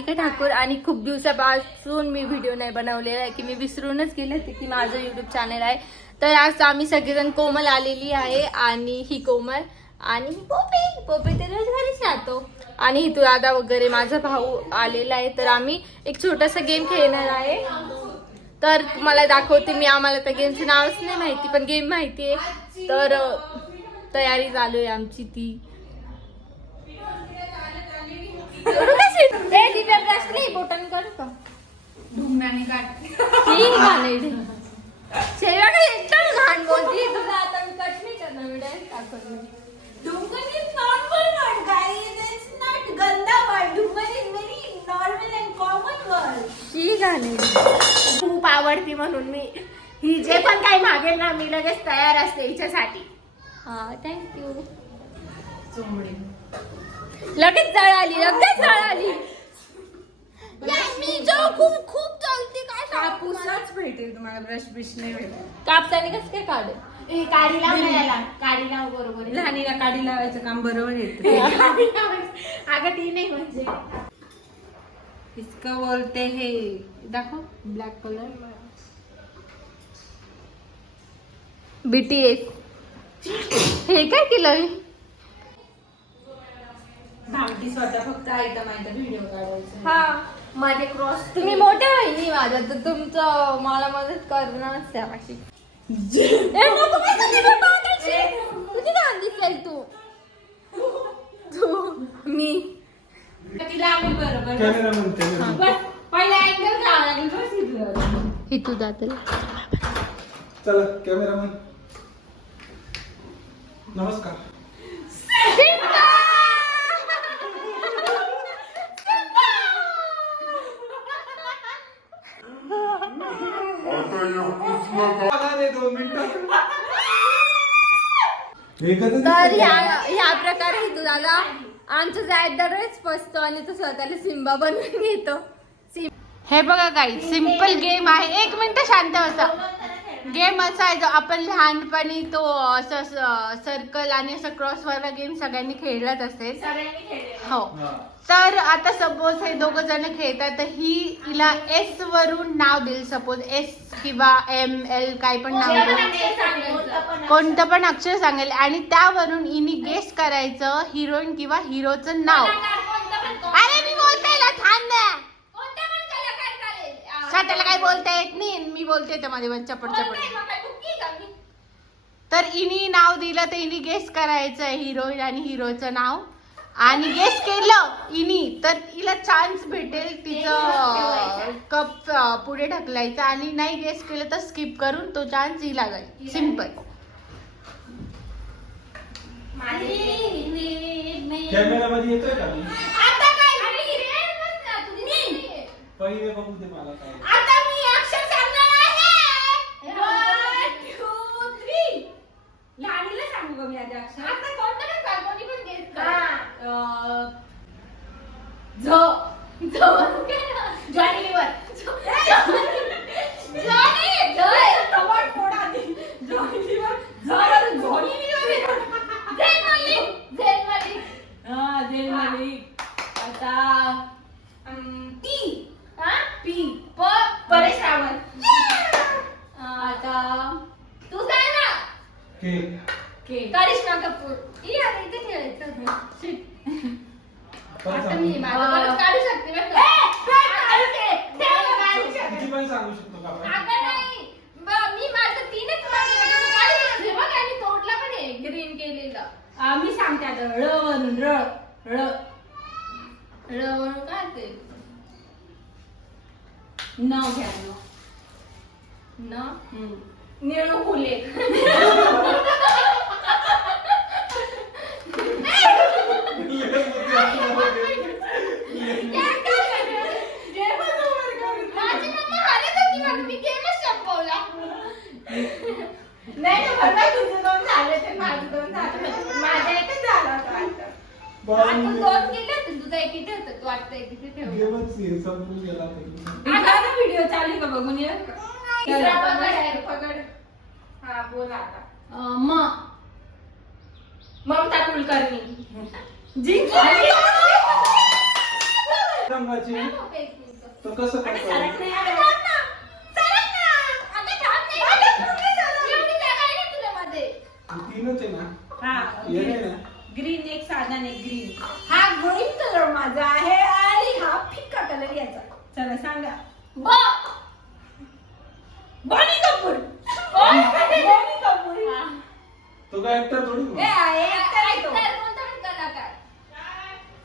राधिका ठाकूर आणि खूप दिवसापासून मी व्हिडिओ नाही बनवलेला आहे की मी विसरूनच गेले होते की माझं युट्यूब चॅनल आहे. तर आज आम्ही सगळेजण कोमल आलेली आहे आणि ही कोमल आणि ही पोपे. पोपे तर रोज घरीच राहतो. आणि ही तू दादा वगैरे माझा भाऊ आलेला आहे. तर आम्ही एक छोटासा गेम खेळणार आहे. तर मला दाखवते मी आम्हाला त्या गेमचं नावच नाही माहिती पण गेम माहिती आहे. तर तयारी चालू आहे आमची ती. खूप आवडती म्हणून मी. ही जे पण काही मागेल ना मी लगेच तयार असते हिच्यासाठी. हा थँक्यू लगेच जळ आली लगेच जळ आली. या, मी जो खूप खूप चालते काय सांगू तुम्हाला? कापूसच भेटेल तुम्हाला ब्रश ब्रिश नाही भेटेल. कापसाने कसं काय काढेल ए, काडी लाव ना याला. काडी लाव बरोबर. आहे. लहानीला काडी लावायचं काम बरोबर येतं अगं ती नाही म्हणजे. इसका बोलते हे. दाखव ब्लॅक कलर बीटीएस हे काय केलं? मी भामटी स्वतः फक्त आयता मायता व्हिडिओ काढायचा. हा मध्ये क्रॉस तुम्ही मोठ्या बहिणी माझ्या तर तुमचं मला मदत करणारच. किती दिसेल तू. तू मी. तिला आम्ही बरोबर कॅमेरामन कॅमेरामन बस पहिला अँगल घ्यावा लागेल बस इथं. ही तू जाते चला कॅमेरामन नमस्कार आला रे दोन मिनिटं एकच तर ह्या ह्या प्रकारे ही तू दादा आमचं जायत दरवेळेस फसतो आणि तो स्वतःला सिम्बा बनवून घेतो. हे बघा काही सिंपल गेम आहे. एक मिनिट शांत बसा. गेम असा आहे जो आपण लहानपणी तो असं सर्कल आणि असं क्रॉस वाला गेम सगळ्यांनी खेळलाच असेल. सगळ्यांनी. हो. तर आता सपोज हे दोघं जण खेळतात तर ही हिला एस वरून नाव देईल सपोज एस किंवा एम एल काही पण नाव कोणतं देईल. कोणतं पण अक्षर. सांगेल आणि त्यावरून हिने गेस करायचं हिरोईन किंवा हिरोचं नाव. अरे मी बोलते ना थांब ना कोणतं पण कलाकार स्वतःला काही बोलता येत नाही मी बोलते तर मध्ये मध्ये चपट चपट काय? तर इनी नाव दिलं तर इनी गेस करायचं हिरोईन आणि हिरोचं नाव. आणि गेस केलं इनी. तर हिला चान्स भेटेल तिचं कप पुढे ढकलायचं. आणि नाही गेस केलं तर स्किप करून तो चान्स हिला जाईल. सिंपल कॅमेरामध्ये येतोय का मी आता काय अरे हिरे, बस ना, तू दिसली. पहिले बघू दे मला काय आता मी अक्षर सांगणार आहे One, two, three. लहानीला सांगू का मी आधी अक्षर आता कोणतं पण सांग, कोणी पण guess कर. अं, झ झ म्हणू काय ना? जॉनी लिव्हर. जॉनी, जॉय. टमाट फोड आधी. जॉनी लिव्हर. झ वरून Johnny Lever. Zayn Malik. Zayn Malik. हा, झेन मलिक. आता अं, टी हा पी प परेश रावल आता तू सांग ना के के करिश्मा कपूर ई आता इथे खेळायचं होतं. Shit. पण आता सांगू. मी माझं परत काढू शकते बरं का? काढू दे. ठेव ना, काढू शकते. किती पण सांगू शकतो का आपण अगं नाही. ब- मी माझं तीनच माझं काढू शकते. बघ, आणि तोडला पण आहे ग्रीन केलेला आ, मी सांगते आता. ळ वरून र. ळ ळ वरून काय ते? न घ्या न. न? निळू फुले. नाही ना भरला तुझं दोन झाले ते माझं दोन झालं माझ्या एकच झालं होतं वाटतं. आता दोन केले होते तुझं एक इथे होतं तू आता एक इथे ठेव गेमच हे संपून गेला ते. आता व्हिडिओ चालू का बघून ये तिसरा पगड आहे. पगड. हा बोला आता. अं, म. ममता कुलकर्णी. जिंकली. रंगाची. काय बाप आहे तुमचं? तो कसं आहे तुला मध्ये. तीनच आहे ना? हा. ये नाही ना. ग्रीन एक साधा एक ग्रीन हा ग्रीन कलर माझा आहे आणि हा फिक्का कलर याचा चला सांगा ब. बॉनी कपूर बॉनी कपूर हा. तो काय ऍक्टर थोडी ए. आहे, आहे तो.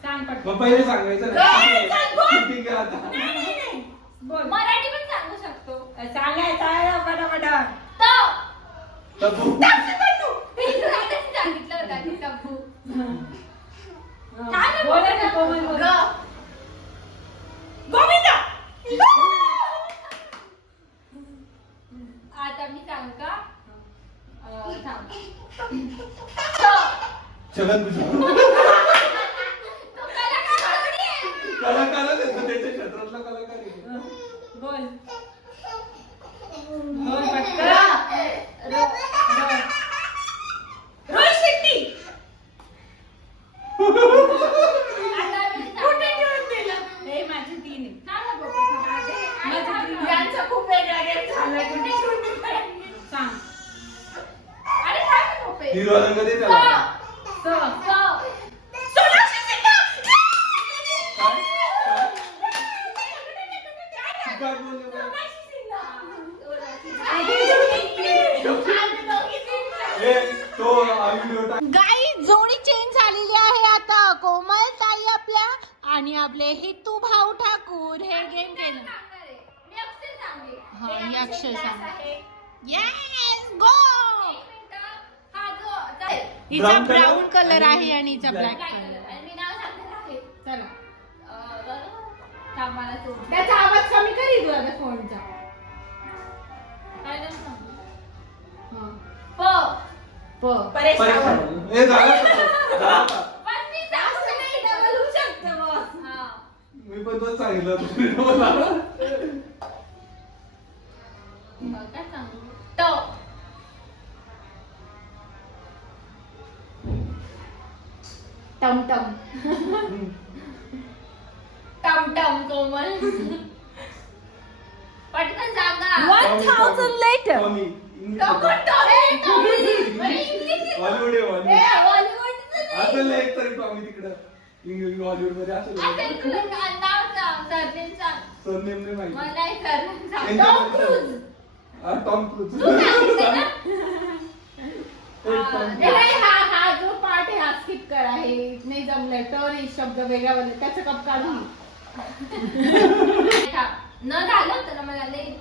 सांग पटकन. मग पहिले सांगायचं ना ए, सांग बोल. ठीक आहे आता नाही, नाही, नाही. बोल सांगायचं आहे पटापटा. तब्बू तब्बू. आता मी सांगू का आहे. कलाकारच आहे तो, त्याच्या क्षेत्रातला कलाकार आहे बोल बोल पटकन र. र. बोल. रोहित शेट्टी आता मी कुठे सांगते. ठेवून दिलं हे माझे तीन आहे थांब ना बाबा, थांब. अरे, माझं थांब green. ना. यांचा खूप वेगळा गेम झालाय कुठे ठेवून दिलं? सांग अरे थांब ना बाबा. हिरवा रंग दे त्याला तो. स. तो. सोनाक्षी सिन्हा. काय? काय? काय बोलले बा? सोनाक्षी सिन्हा. ए, तो व्हिडिओ टाक गाई जोडी चेंज झालेली आहे आता कोमल ताई आपल्या आणि आपले हितू भाऊ ठाकूर हे गेम केलं. हा, अक्षर सांग. Yes go. हिचा Brown color ब्राऊन कलर आहे आणि हिचा black. Black colour. त्याचा आवाज कमी करी तू आता फोनचा काय नाव सांगू? हा. प. प परेश रावल. परेशान. ए झाला का तो? झाला का? पण मी सांगू नाही डबल होऊ शकतं मग. हा. मी पण तोच सांगितलं. मग काय सांगू? टमटम टमटम कोमल. पटकन सांगा One thousand later. अरे, इंग्लिश आहे. हॉलिवूड आहे ए, हॉलिवूड हॉलिवूडचं नाही. असेल ना एक तरी टॉमी तिकडं. इंग्लिश हॉलिवूडमध्ये असेल असेल तुला सांग. सरनेम नाही माहिती मला नाही surname सांग. त्यांच्या टॉम. क्रूज. हा, टॉम क्रूज तू सांगितलं ना? एक टॉम हे काय हा हा जो पार्ट आहे हा स्किप करा हे नाही जमलंय तर शब्द वेगळा बोलले त्याचं कप काढून घे. न झालं होतं ना मला लई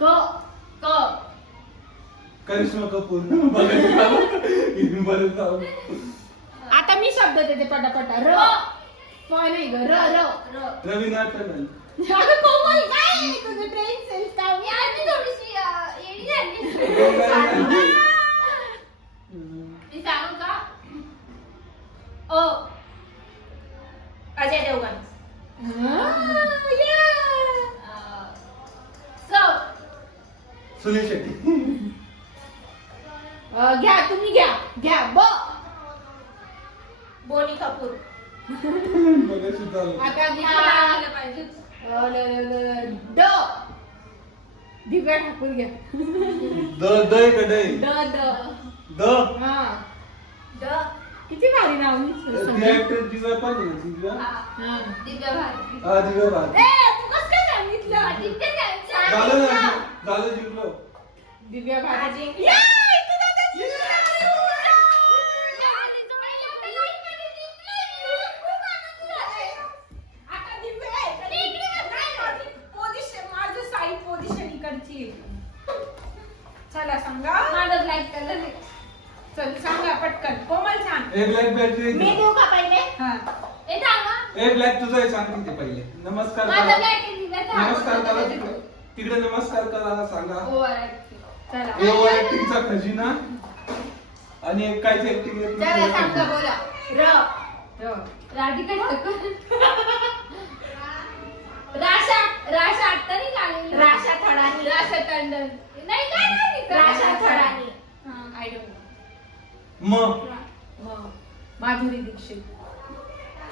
क क करिश्मा कपूर बघायचं झालं. बरं झालं. आता मी शब्द देते पटापटा र क प नाही ग र र र रवींद्रनाथ टंडन अगं कोमल काय आहे तुझं ट्रेन सेन्स काय मी आधी थोडीशी अं, येडी झाली मी सांगू का ओ अजय देवगण अं, स सुनील शेट्टी घ्या तुम्ही घ्या घ्या ब बोनी कपूर बघा सुद्धा. आता पाहिजे. ड दिव्या ठाकूर घ्या. द द आहे का ड? ड ड द. हा. ड किती भारी नाव मी ती दिव्या पण आहे ना, दिव्या? हा, हा. दिव्या भारती हा दिव्या ए तू कसं काय सांगितलं? आदित्य त्यांचं. झालं ना. झालं जिंकलो. दिव्या भारी. या, आता दिव्य आहे. नाही, माझी position- माझं side चला सांगा माझं. चल सांगा पटकन कोमल सांग एक ब्लॅक बॅटरी मी देऊ का पहिले हा ए, थांबा. एक ब्लॅक तुझं आहे सांग ते पहिले नमस्कार माझं करा black आहे, दिव्याचं हा नमस्कार होतं करा त्याच्यात. तिकडे तिकडे नमस्कार करा सांगा. चला ओव्हर ऍक्टिंगचा खजिना आणि एक काहीच ऍक्टिंग येत चला, सांगा, नाही. बोला. र. राधिका ठाकूर. राशा राशा आता नाही लागलेली. राशा थडानी. राशा टंडन. नाही काय नाही. राशा थडानी. हा, I don't know. म. माधुरी दीक्षित.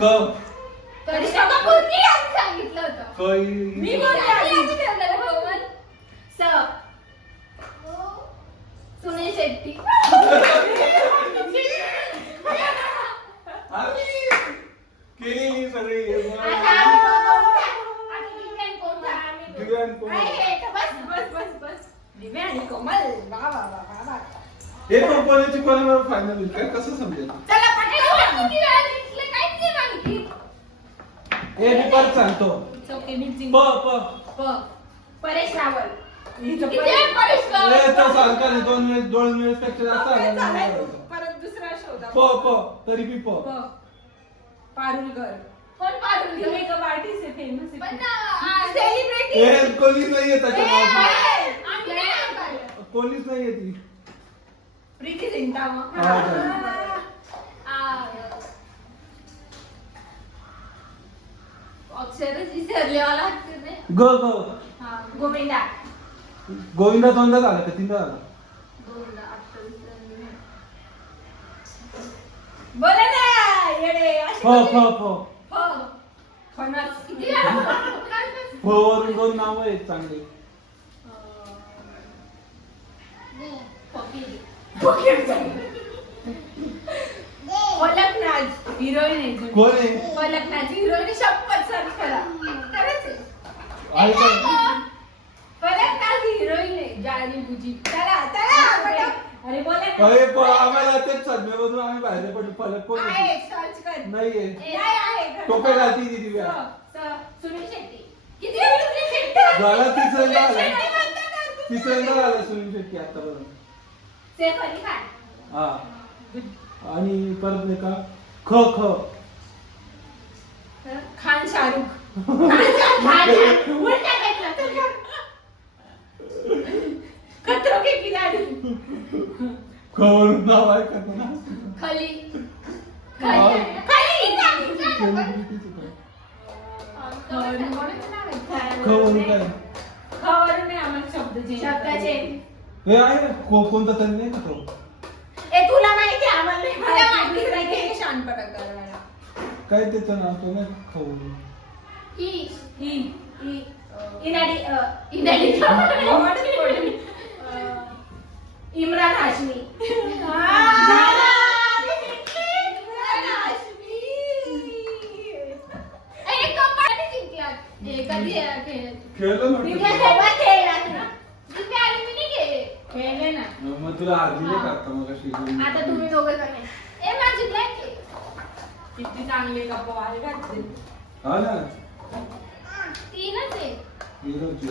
क. करिश्मा कपूरनी आधी सांगितलं होतं? कै- मी बोलले आधी. आधी ठेवलेलं स. सुनील शेट्टी. अरे, केली सगळी आता आम्ही दोघं उठा. आता दिव्यांग कोणता? दिव्यांग कोमल. आहे, तर बस बस बस बस दिव्या आणि कोमल वा वा वा वा वा हे पण कोणाची कोणावर फायनल होईल? काय कसं समजेल? चला पटकन नाही हे मी परत सांगतो. चौके मी प जिंक प. प. परेश रावल. हिचं परेश-? ए, तो सांगता नाही दोन वेळेस दोन वेळेस पेक्षा जास्त चालाय आला तो. नाही. परत दुसरा शोधा. प प. तरी बी प. प. पारुलकर. कोण? ती मेकअप आर्टिस्ट आहे फेमस पण आहे सेलिब्रिटी हे कोणीच नाहीये त्याच्या ए, नावात. आम्ही नाही काढलं. कोणीच नाहीये ती प्रीती झिंटामा हा, हा. आ, अक्षरच विसरले मला वाटतं नाही. ग ग हा, गोविंदा गोविंदा दोनदा झाला का तीनदा झाला विसरले नाही. बोला ना येडे अशी फ बोलली. फ फ फ फणस किती वेळा? फ वरून दोन नाव आहेत चांगले फलकनाज हिरोईन. कोण आहे फलकनाज हिरोईन शपथ सर्च करा खरंच? फलकनाज हिरोईन आहे जानी बुजी चला चला. अरे बोला. अरे आम्हाला तेच सदम्यामधून आम्ही बाहेर पडलो फलक कोण आहे? सर्च कर नाहीये नाही आहे खरं. टोपे घालती स- सुनील शेट्टी किती सुनील शेट्टी? झाला तिसऱ्यांदा झाला सुनील शेट्टी आतापर्यंत सैफ खान हा. आणि परत नाही का? ख ख. खान शाहरुख. खान, उलटा घेतला. चल का? खतरो के खिलाडी. ख वरून नाव का कोणा खली. हा. खली. खली खवरून काय खवरून आम्हाला शब्द change शब्दाचे. करायचे. हे आहे ना को- कोणता तरी नाही का तो ए तुला माहिती आहे, आम्हाला नाही तुला माहिती. माहिती दुसरा नाही. घे शहाणपणा करायला. काय त्याचं नाव तो नाही ख वरून ही ही ही इनाडी अ, इनाडी. घोवाडच पडली. अ, इम्रान हाशमी. ए, कपाटी जिंकला. हे कधी आहे खेळ? खेळलो ना खेळले. मग तुला अर्धी नाही टाकता मला शिकवून आता तुम्ही दोघं जण आहे. ए माझी ब्लॅक आहे. किती चांगले कपवाल घातले. हा ना? तीनच आहे. हिरोची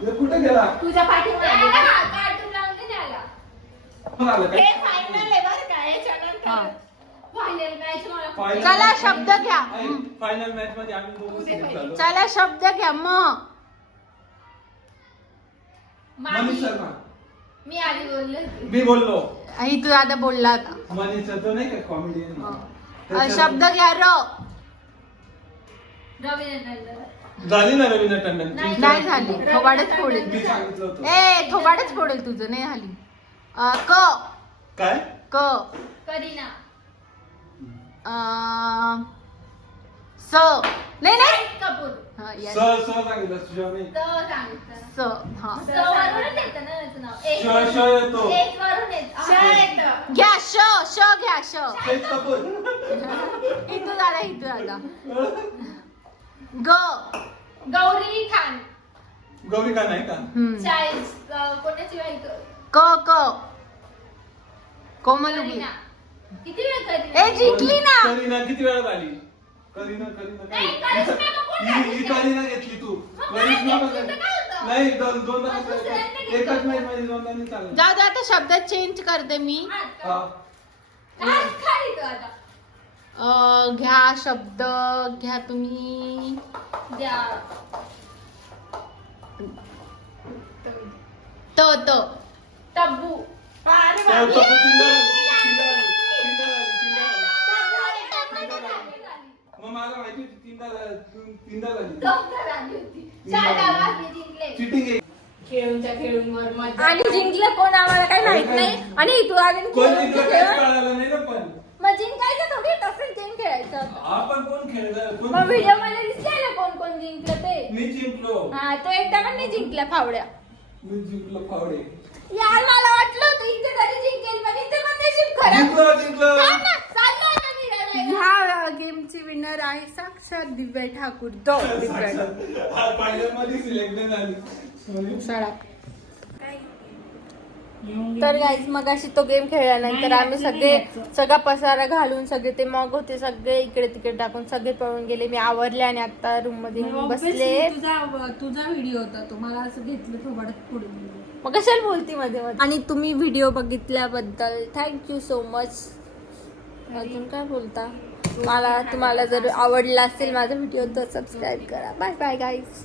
हे कुठे गेला? तुझ्या पाठीमागे आला हा, कार्टून लावून दे त्याला. कोण आलं हे काय फायनल आहे बरं का. याच्यानंतर हा. Final match मला खूप Final चला शब्द घ्या. फायनल मॅच मध्ये आम्ही दोघं उद्या select पाहिजे. झालो. चला शब्द घ्या मग मनीष माझी- शर्मा. मी आधी बोलले होते. मी बोललो. ही तू आता बोलला आता. मनीष तो नाही का कॉमेडियन अ, शब्द घ्या र. रवींद्र. झाली ना रवींद्र टंडन नाही, नाही झाली. थोबाडच फोडेल मी सांगितलं होतं. ए थोबाडच फोडेल तुझं नाही झाली. अ, क. काय? क. करीना. स. नाही नाही. कपूर हा, स yes. स सांगितलं तुझ्या मी स सांगितलं. स हा. स वरूनच येतं ना त्याचं नाव. एक श श येतो. एक वरून येत. श येतं. घ्या श श घ्या श. शेत कपूर हिंदू दादा हिंदू दादा ग. गौरी खान. गौरी का नाही का? हम्म. चाळीस अं, कोणाची बायको क क. कोमलुगी. करीना. किती वेळ ए करीना जिंकली ना करीना किती वेळा झाली करीना करीना नाही, काय? करिश्मा कपूर ही- ही झाली. करीना घेतली तू मग करिश्मा काय बघा. घेतली तर काय होतं? नाही दोन दोनदा मग कसं दुसऱ्यांदा एकच- घेतलं एकच होतं. नाही म्हणजे दोनदा नाही चालत जाऊ दे आता शब्द चेंज करते मी हात हा. का? हात खाली तो आता अ, घ्या शब्द घ्या तुम्ही द्या त त तब्बू अरे. तो तीनदा झाली, तीनदा झाली, तीनदा झाली. मग मला माहिती होती तीनदा झाली, तीन- तीनदा झाली. दोनदा झाली होती. चार जिंकले. चिटिंग आहे. खेळूनच्या खेळूनवर मजा. आणि जिंकलं कोण आम्हाला काही माहीत नाही. आणि तू अजून कोण खेळून जिंकलं खेळून- काहीच कळालं नाही ना पण. मग जिंकायचं थोडी तसंच गेम खेळायचं होता. आपण कोण खेळलं कोण मग व्हिडिओमध्ये दिसले ना कोण कोण जिंकलं ते? मी जिंकलो. हा तो एकदा पण नाही जिंकला फावड्या. मी जिंकलो फावडे. यार मला वाटलं होतं इथे तरी जिंकेल पण इथे पण नशीब खराब. जिंकलो जिंकलो. ना, चाललो आता मी रडायला. ह्या गेमची विनर आहे साक्षात दिव्या ठाकूर. दो दिव्या तर गाईज मग अशी तो गेम खेळल्यानंतर आम्ही सगळे सगळा पसारा घालून सगळे ते मग होते सगळे इकडे तिकडे टाकून सगळे पळून गेले. मी आवरले आणि आता रूममध्ये येऊन बसले. तुझा तुझा व्हिडिओ होता तो. मला असं घेतलं थोबाडत पुढे मग कशाला बोलती मध्ये मध्ये? आणि तुम्ही व्हिडिओ बघितल्याबद्दल थँक्यू सो मच अजून काय बोलता? मला तुम्हाला जर आवडला असेल माझा व्हिडिओ तर सबस्क्राईब करा. Bye bye guys